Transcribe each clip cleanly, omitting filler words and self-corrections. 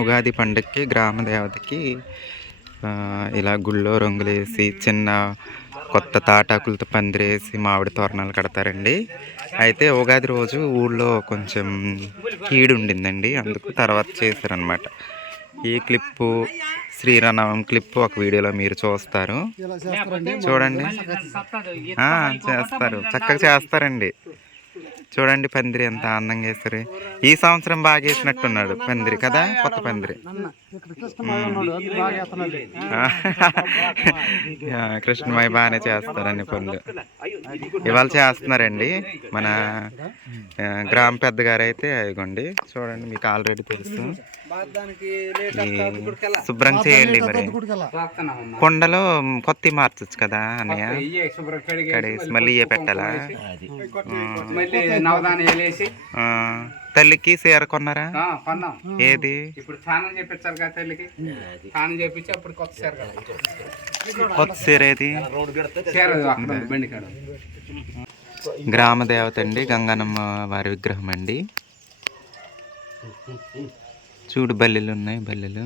ఉగాది పండగకి గ్రామ దేవతకి ఇలా గుళ్ళో రంగులేసి చిన్న కొత్త తాటాకులతో పందిరేసి మామిడి తోరణాలు కడతారండి. అయితే ఉగాది రోజు ఊళ్ళో కొంచెం కీడు ఉండిందండి, అందుకు తర్వాత చేశారనమాట. ఈ క్లిప్పు శ్రీరామనవమి క్లిప్పు ఒక వీడియోలో మీరు చూస్తారు, చూడండి. చేస్తారు, చక్కగా చేస్తారండి. చూడండి పందిరి ఎంత అందంగా వేస్తారు. ఈ సంవత్సరం బాగా వేసినట్టున్నాడు పందిరి కదా, కొత్త పందిరి. కృష్ణమయ్య బాగానే చేస్తారు అన్ని పనులు. ఇవాళ చేస్తున్నారండి మన గ్రామ పెద్ద గారు అయితే. ఇదిగోండి చూడండి, మీకు ఆల్రెడీ తెలుసు. శుభ్రం చేయండి. మరి కొండలో కొత్త మార్చచ్చు కదా అన్నయ్య, కడేసి మళ్ళీ ఏ పెట్టాలా? తల్లికి చీర కొన్నారా? ఏది? ఇప్పుడు స్నానం చేపించాలి కదా తల్లికి, స్నానం చేపించి అప్పుడు కొత్త చీర ఏది? గ్రామ దేవత అండి, గంగనమ్మ వారి విగ్రహం అండి. చూడు బల్లెలు ఉన్నాయి, బల్లెలు.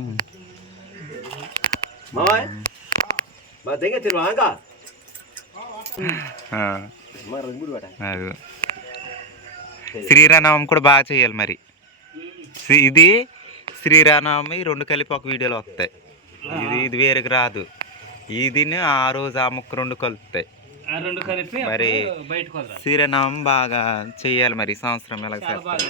శ్రీరామనవమి కూడా బాగా చేయాలి మరి. ఇది శ్రీరామనవమి రెండు కలిపి ఒక వీడియోలో వస్తాయి. ఇది వేరేకి రాదు. ఇది ఆ రోజు ఆ ముక్క రెండు కలుపుతాయి మరి. శ్రీరామనవమి బాగా చెయ్యాలి మరి, సంవత్సరం ఎలా చేస్తారు.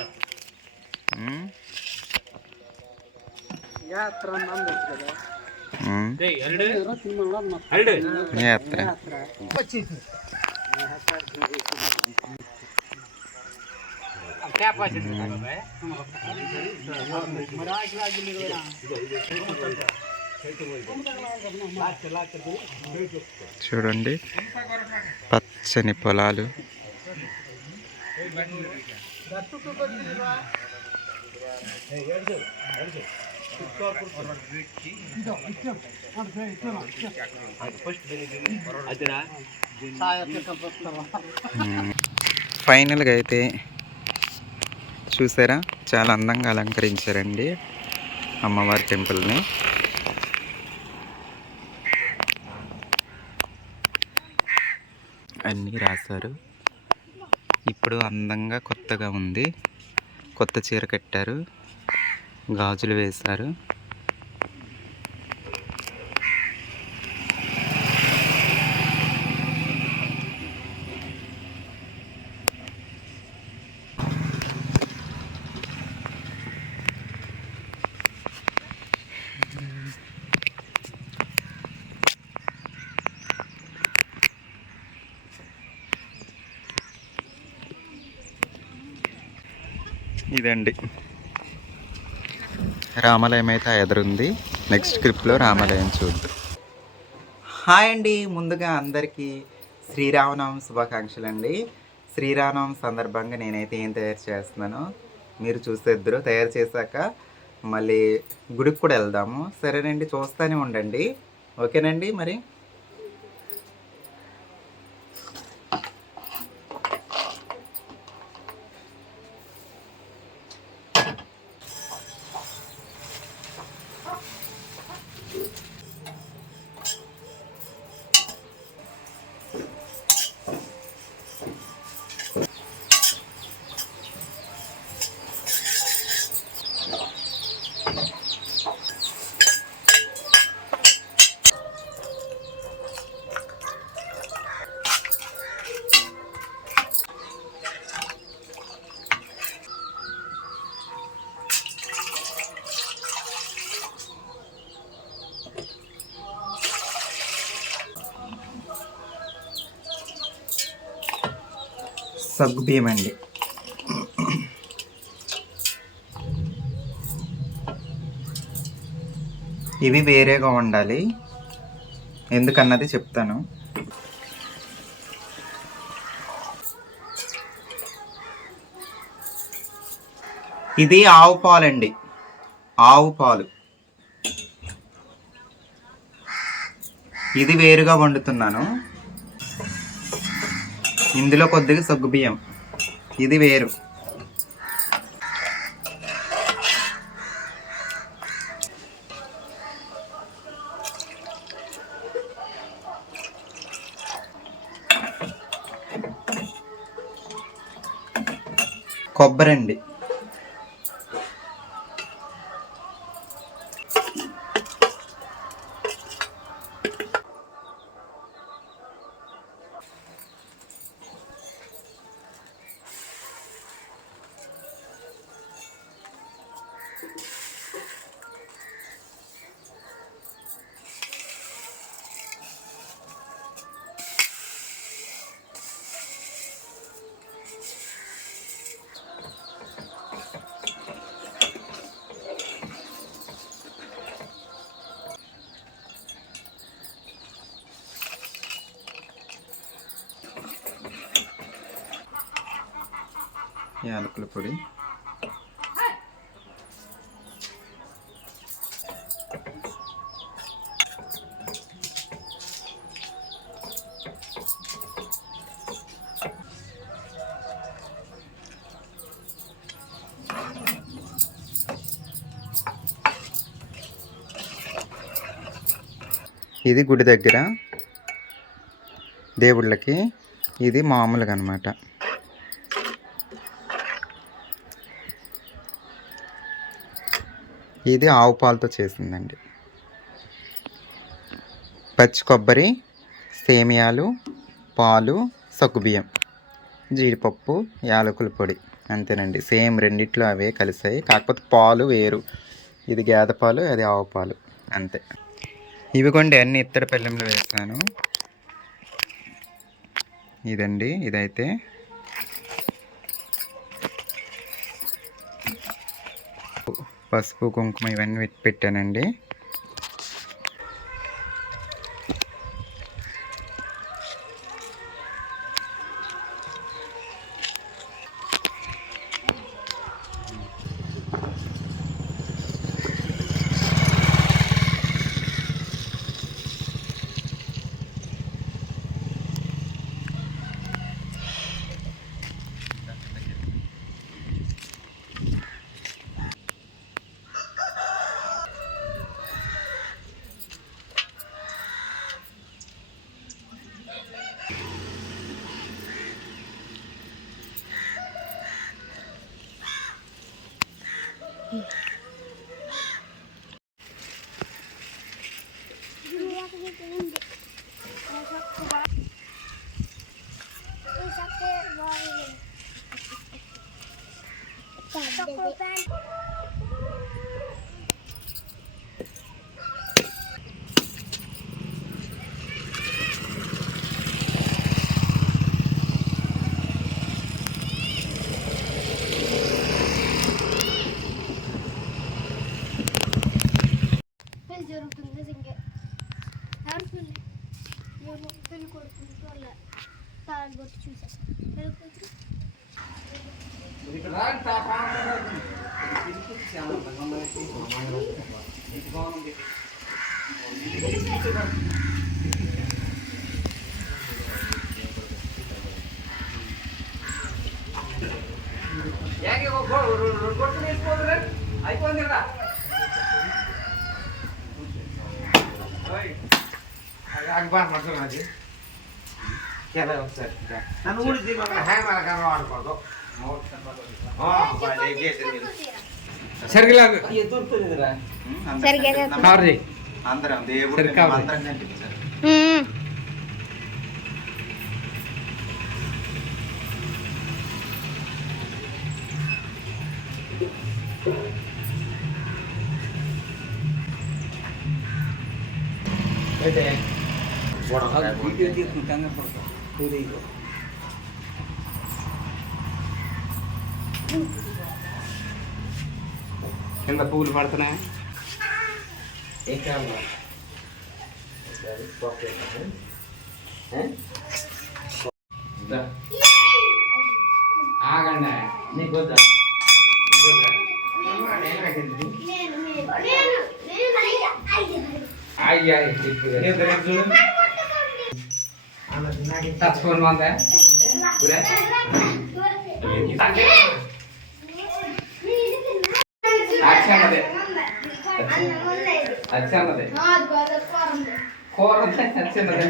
చూడండి పచ్చని పొలాలు. ఫైనల్గా అయితే చూసారా, చాలా అందంగా అలంకరించారండి అమ్మవారి టెంపుల్ని. అన్నీ రాశారు. ఇప్పుడు అందంగా కొత్తగా ఉంది. కొత్త చీర కట్టారు, గాజులు వేశారు. ఇదండి రామాలయం అయితే ఎదురుంది. నెక్స్ట్ క్లిప్లో రామాలయం చూద్దాం. హాయ్ అండి, ముందుగా అందరికీ శ్రీరామనవమి శుభాకాంక్షలు అండి. శ్రీరామనవమి సందర్భంగా నేనైతే ఏం తయారు చేస్తున్నానో మీరు చూసేద్దరు. తయారు చేశాక మళ్ళీ గుడికి కూడా వెళ్దాము. సరేనండి, చూస్తూనే ఉండండి. ఓకేనండి. మరి సగ్గుబియ్యం అండి. ఇవి వేరేగా వండాలి, ఎందుకన్నది చెప్తాను. ఇది ఆవు పాలండి, ఆవు పాలు. ఇది వేరుగా వండుతున్నాను. ఇందులో కొద్దిగా సగ్గుబియ్యం, ఇది వేరు. కొబ్బరి అండి. యాలకుల పొడి, ఇది గుడి దగ్గర దేవుళ్ళకి, ఇది మామూలుగా అనమాట. ఇది ఆవు పాలతో చేసిందండి. పచ్చి కొబ్బరి, సేమియాలు, పాలు, సగ్గుబియ్యం, జీడిపప్పు, యాలకుల పొడి, అంతేనండి. సేమ్ రెండిట్లో అవే కలిసాయి, కాకపోతే పాలు వేరు. ఇది గేదె పాలు, అది ఆవు పాలు, అంతే. ఇవి కొండి అన్ని ఇత్తడి పళ్ళెంలో వేసాను. ఇదండి, ఇదైతే పసుపు, కుంకుమ ఇవన్నీ పెట్టానండి. అయిపోయింది కదా. అందరం దేవుడు కింద పువ్వులు పడుతున్నాయి. ఆగండి, నీకు వద్దా? తప్పకుండా ఉందా? అచ్చన్నదే అచ్చన్నదే కూర అచ్చన్నదే.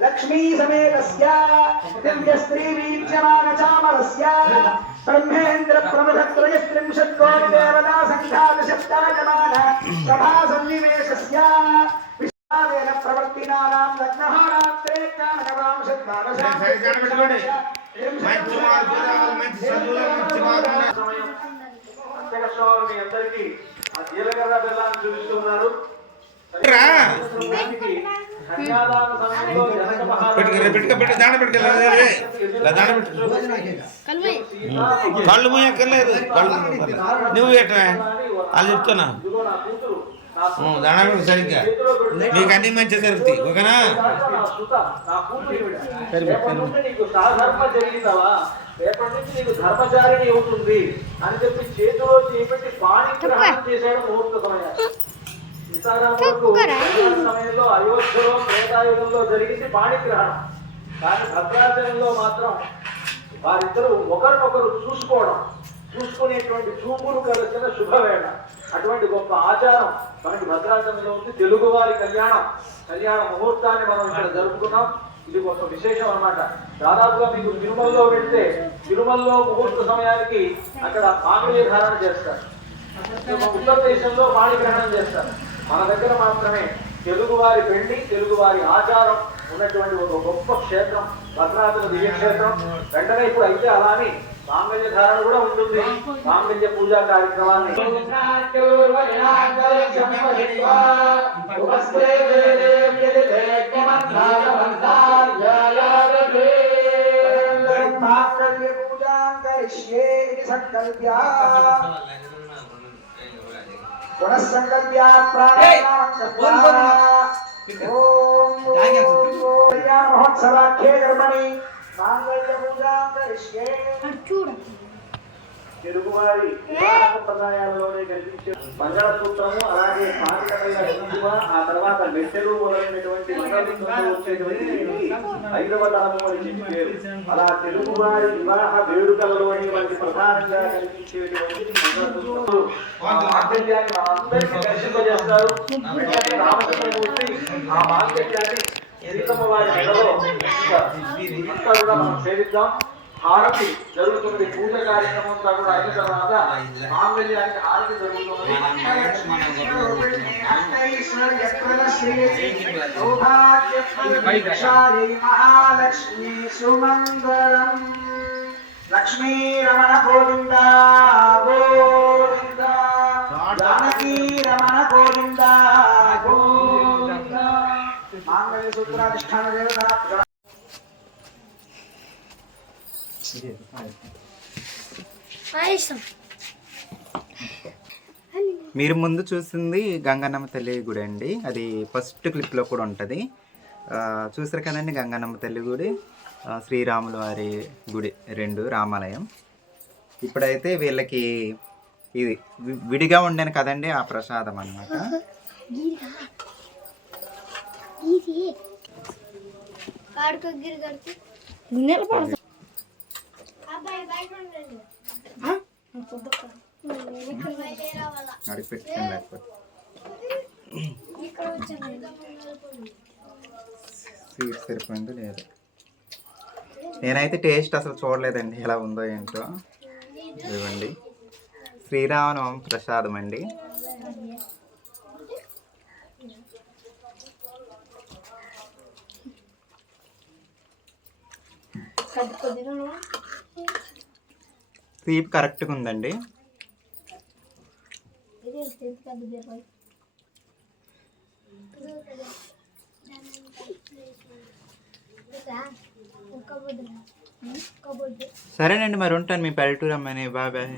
लक्ष्मी समेतस्य दिव्य स्त्री वीक्षमान चामरस्य ब्रह्मेन्द्र प्रमुख त्रयस्त्रिंशत्कोण देवता संघात शब्दायमान सभा सन्निवेशस्य विश्वावेन प्रवर्तिनानां लग्नहारात्रे कामनवां शब्दानशां మీ అందరికీ ఆ జీలకర్ర బెల్లాన్ని చూపిస్తున్నారు. కళ్ళు మూయక్కర్లేదు, నువ్వు ఎట్లా వాళ్ళు చెప్తున్నా దాణా పెట్టి సరిగ్గా నీకు అన్ని మంచిగా జరుగుతాయి. ఓకేనా? రేపటి నుంచి నీకు ధర్మచారిణి అవుతుంది అని చెప్పి చేతిలో చేపెట్టి పాణిగ్రహణం చేశాడు ముహూర్త సమయం. సమయంలో అయోధ్యలో త్రేతాయుగంలో జరిగింది పాణిగ్రహణం. కానీ భద్రాచలంలో మాత్రం వారిద్దరూ ఒకరినొకరు చూసుకునేటువంటి చూపులు కలిసిన శుభవేళ. అటువంటి గొప్ప ఆచారం మనకి భద్రాచలంలో ఉంది. తెలుగు వారి కళ్యాణ ముహూర్తాన్ని మనం ఇక్కడ జరుపుకున్నాం. ఇది గొప్ప విశేషం అన్నమాట. దాదాపుగా మీకు తిరుమలలో వెళ్తే తిరుమలలో ముహూర్త సమయానికి అక్కడ మామిడి ధారణ చేస్తారు. ఉత్తరదేశంలో పాణిగ్రహణం చేస్తారు. మన దగ్గర మాత్రమే తెలుగువారి పెళ్లి, తెలుగువారి ఆచారం ఉన్నటువంటి ఒక గొప్ప క్షేత్రం భద్రాచల దివ్యక్షేత్రం. వెంటనే ఇప్పుడు అయితే అలాని మాంగళ్య ధారణ కూడా ఉంటుంది. మాంగళ్య పూజా కార్యక్రమాన్ని పునఃసంకల్ప్య మహోత్సవాఖ్యే కర్మణి మాంగళ్య పూజాం కరిష్యే. తెలుగువారి వివాహ సంప్రదాయాల్లోనే కనిపించే మంగళసూత్రము, అలాగే పాతికమైన కుంకుమ, ఆ తర్వాత మెట్టెలు మొదలైనటువంటి వచ్చేటువంటి 5వ తరము అని చెప్పి పేరు. అలా తెలుగువారి వివాహ వేడుకలలోని మనకి ప్రధానంగా కనిపించేటువంటి మంగళసూత్రములు మాంగళ్యాన్ని మనందరికీ దర్శింపజేస్తారు. రామచంద్రమూర్తి ఆ మాంగళ్యాన్ని సీతమ్మ వారి మెడలో అంతా కూడా మనం సేవిద్దాం. హారతి జరుగుతున్నది. పూజ కార్యక్రమం అంతా కూడా అయిన తర్వాత మాంగళ్యానికి హారతి జరుగుతున్నది. మహాలక్ష్మి సుమంగళం. లక్ష్మీ రమణ గోవింద గోవింద, జానకీ రమణ గోవింద గోవింద. మాంగళ్య సూత్రాధిష్టాన దేవత మీరు ముందు చూసింది గంగన్నమ్మ తల్లి గుడి అండి. అది ఫస్ట్ క్లిప్లో కూడా ఉంటుంది. చూసారు కదండి, గంగన్నమ్మ తల్లి గుడి, శ్రీరాముల వారి గుడి, 2 రామాలయం. ఇప్పుడైతే వీళ్ళకి ఇది విడిగా ఉండేను కదండి ఆ ప్రసాదం అన్నమాట. స్వీట్ సరిపోయింది లేదు. నేనైతే టేస్ట్ అసలు చూడలేదండి ఎలా ఉందో ఏంటో. ఇవ్వండి, శ్రీరామనవమి ప్రసాదం అండి. తీపి కరెక్ట్గా ఉందండి. సరేనండి, మరి ఉంటాను. మీ పల్లెటూరు అమ్మాయి. Bye bye.